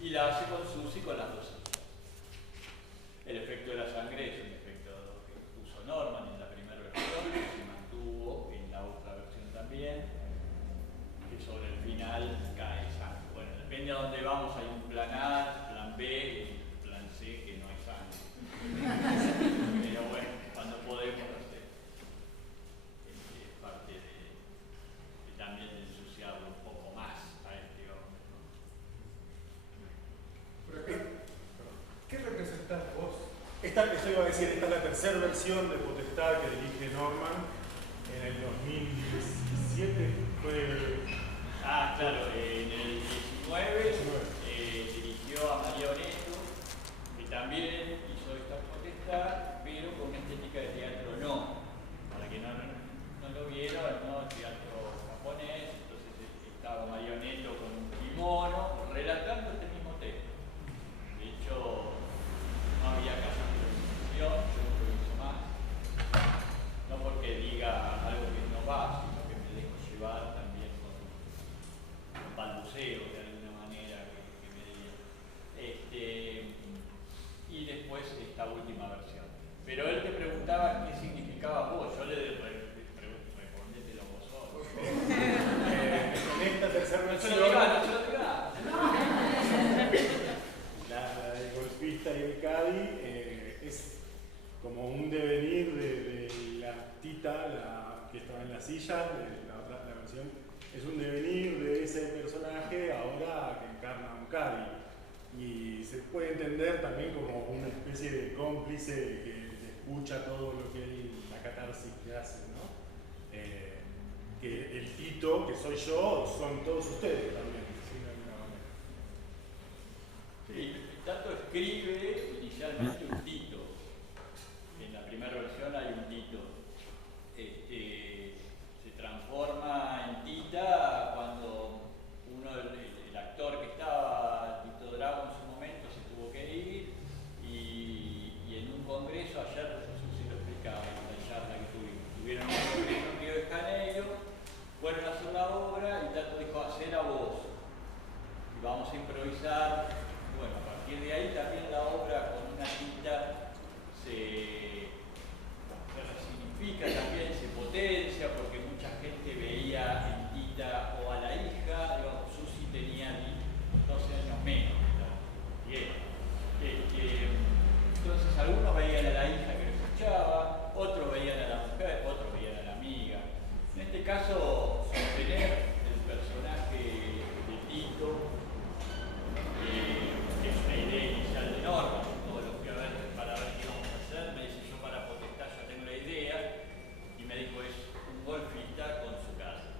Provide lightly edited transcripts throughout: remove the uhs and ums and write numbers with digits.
y la hace con Susi con las dos hijas. El efecto de la sangre es un efecto que puso Norman en la primera versión, que se mantuvo en la otra versión también, que sobre el final cae sangre. Bueno, depende a dónde vamos, hay un plan A, plan B y un plan C que no hay sangre. Pero bueno, cuando podemos hacer, es parte de también de ensuciarlo un poco más a este hombre, ¿no? ¿Qué representás vos? Eso iba a decir, esta es la tercera versión de Potestad que dirige Norman en el 2017. Ah, claro, en el 19 dirigió a María Oneto, que también hizo esta Potestad, pero con una estética de teatro no. Para que no lo vieron, ¿no? Teatro japonés, entonces estaba María Oneto con un kimono relatando este mismo texto. De hecho, no había casa de representación, yo no lo hice más. No porque diga algo que no va, sino que me dejo llevar también con balbuceo de alguna manera que me diga. Y después esta última versión. Pero él te preguntaba qué significaba vos, yo le respondételo vos solo. En esta tercera versión, la del golfista y el Cadi es como un devenir de la Tita, la que estaba en la silla, la versión, es un devenir de ese personaje ahora que encarna a un Cadi. Y se puede entender también como una especie de cómplice que escucha todo lo que él, la catarsis que hace, ¿no? Que el Tito, que soy yo, son todos ustedes también, de alguna manera. Sí, Tato escribe inicialmente un Tito. En la primera versión hay un Tito. Se transforma en Tita cuando el actor que estaba, Tito Drago, en su momento se tuvo que ir y en un congreso, ayer Susi lo explicaba en la charla que tuvieron un congreso en Río de Janeiro, fueron a hacer la obra y Tato dijo, hacer a vos y vamos a improvisar. Bueno, a partir de ahí también la obra con una Tita se resignifica también, se potencia, porque mucha gente veía en Tita o a la hija, digamos, Susi tenía 12 años menos, 10. Entonces algunos veían a la hija que lo escuchaba, otros veían a la mujer, otros veían a la amiga. En este caso, sostener el personaje de Tito, que es una idea inicial de Norma, todo lo fui a ver para ver qué vamos a hacer, me dice yo para Potestad ya tengo la idea, y me dijo es un golfista con su casa.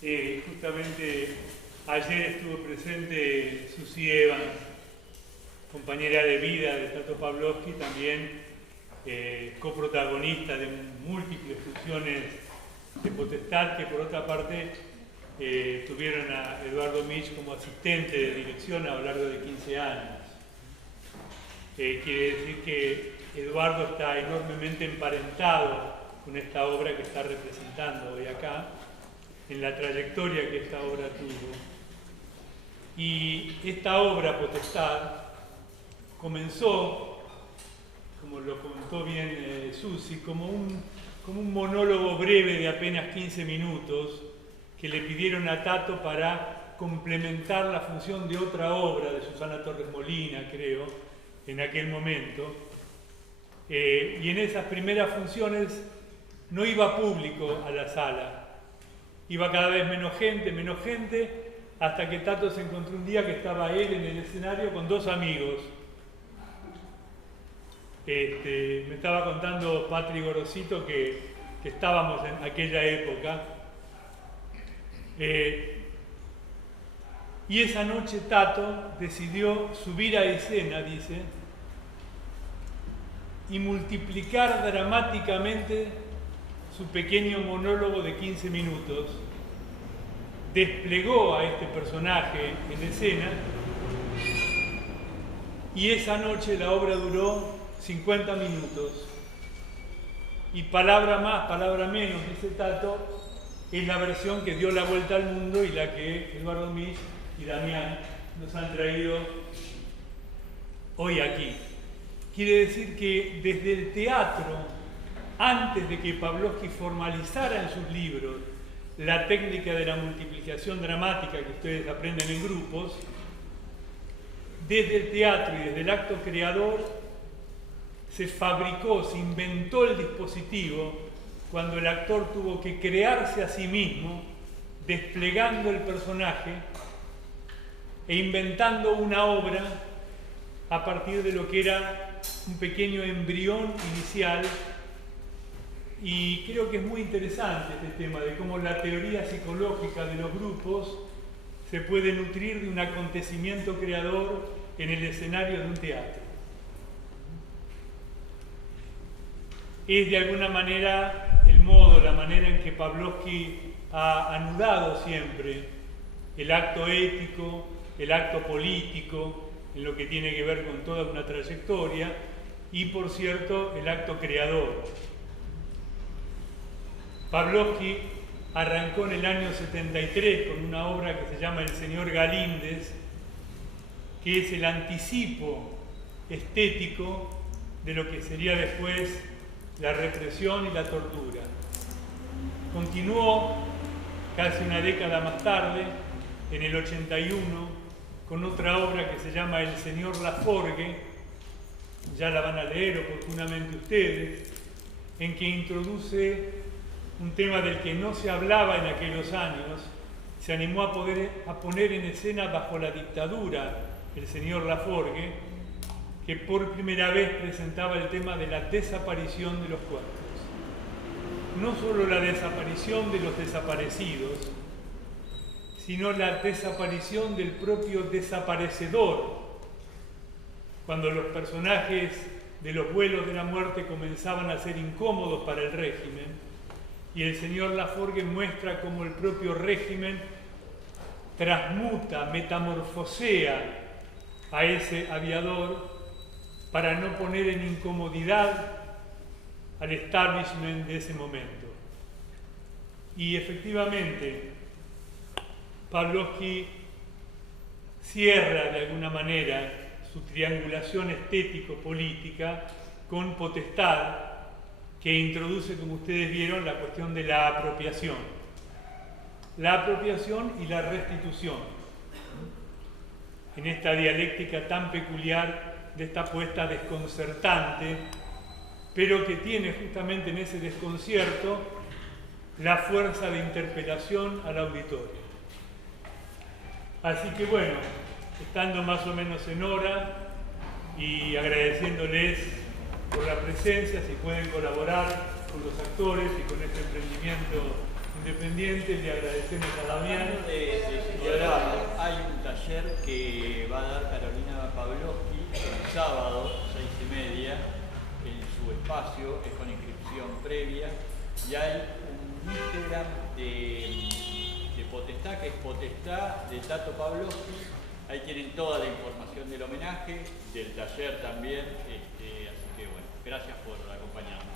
Justamente ayer estuvo presente Susi Evans, compañera de vida de Tato Pavlovsky, también coprotagonista de múltiples funciones de Potestad, que por otra parte tuvieron a Eduardo Mich como asistente de dirección a lo largo de 15 años. Quiere decir que Eduardo está enormemente emparentado con esta obra que está representando hoy acá, en la trayectoria que esta obra tuvo. Y esta obra, Potestad, comenzó, como lo contó bien Susi, como un monólogo breve de apenas 15 minutos que le pidieron a Tato para complementar la función de otra obra de Susana Torres Molina, creo, en aquel momento. Y en esas primeras funciones no iba público a la sala, iba cada vez menos gente, hasta que Tato se encontró un día que estaba él en el escenario con dos amigos. Me estaba contando Patri Gorosito que estábamos en aquella época. Y esa noche Tato decidió subir a escena, dice, y multiplicar dramáticamente su pequeño monólogo de 15 minutos. Desplegó a este personaje en escena y esa noche la obra duró 50 minutos. Y palabra más, palabra menos, dice Tato, es la versión que dio la vuelta al mundo y la que Eduardo Mich y Damián nos han traído hoy aquí. Quiere decir que desde el teatro, antes de que Pavlovsky formalizara en sus libros la técnica de la multiplicación dramática que ustedes aprenden en grupos, desde el teatro y desde el acto creador se fabricó, se inventó el dispositivo cuando el actor tuvo que crearse a sí mismo, desplegando el personaje e inventando una obra a partir de lo que era un pequeño embrión inicial. Y creo que es muy interesante este tema de cómo la teoría psicológica de los grupos se puede nutrir de un acontecimiento creador en el escenario de un teatro. Es de alguna manera el modo, la manera en que Pavlovsky ha anudado siempre el acto ético, el acto político, en lo que tiene que ver con toda una trayectoria, y por cierto, el acto creador. Pavlovsky arrancó en el año 73 con una obra que se llama El señor Galíndez, que es el anticipo estético de lo que sería después la represión y la tortura. Continuó casi una década más tarde, en el 81, con otra obra que se llama El señor Laforgue, ya la van a leer oportunamente ustedes, en que introduce un tema del que no se hablaba en aquellos años, se animó a poner en escena bajo la dictadura el señor Laforgue, que por primera vez presentaba el tema de la desaparición de los cuerpos. No solo la desaparición de los desaparecidos, sino la desaparición del propio desaparecedor. Cuando los personajes de los vuelos de la muerte comenzaban a ser incómodos para el régimen, y el señor Laforgue muestra cómo el propio régimen transmuta, metamorfosea a ese aviador para no poner en incomodidad al establishment de ese momento. Y efectivamente, Pavlovsky cierra de alguna manera su triangulación estético-política con Potestad, que introduce, como ustedes vieron, la cuestión de la apropiación. La apropiación y la restitución. En esta dialéctica tan peculiar de esta apuesta desconcertante, pero que tiene justamente en ese desconcierto la fuerza de interpelación al auditorio. Así que bueno, estando más o menos en hora y agradeciéndoles por la presencia, si pueden colaborar con los actores y con este emprendimiento Independiente. Le agradecemos a Damián. Hablando de señalar, hay un taller que va a dar Carolina Pavlovsky el sábado, 6:30, en su espacio, es con inscripción previa, y hay un Instagram de Potestad, que es Potestad de Tato Pavlovsky. Ahí tienen toda la información del homenaje, del taller también, así que bueno, gracias por acompañarnos.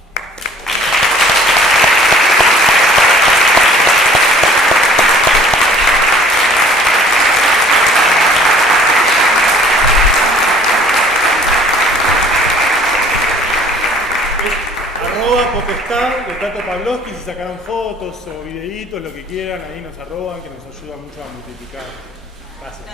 Potestad de Tato Pavlovsky, si sacaron fotos o videitos, lo que quieran, ahí nos arroban, que nos ayuda mucho a multiplicar. Gracias.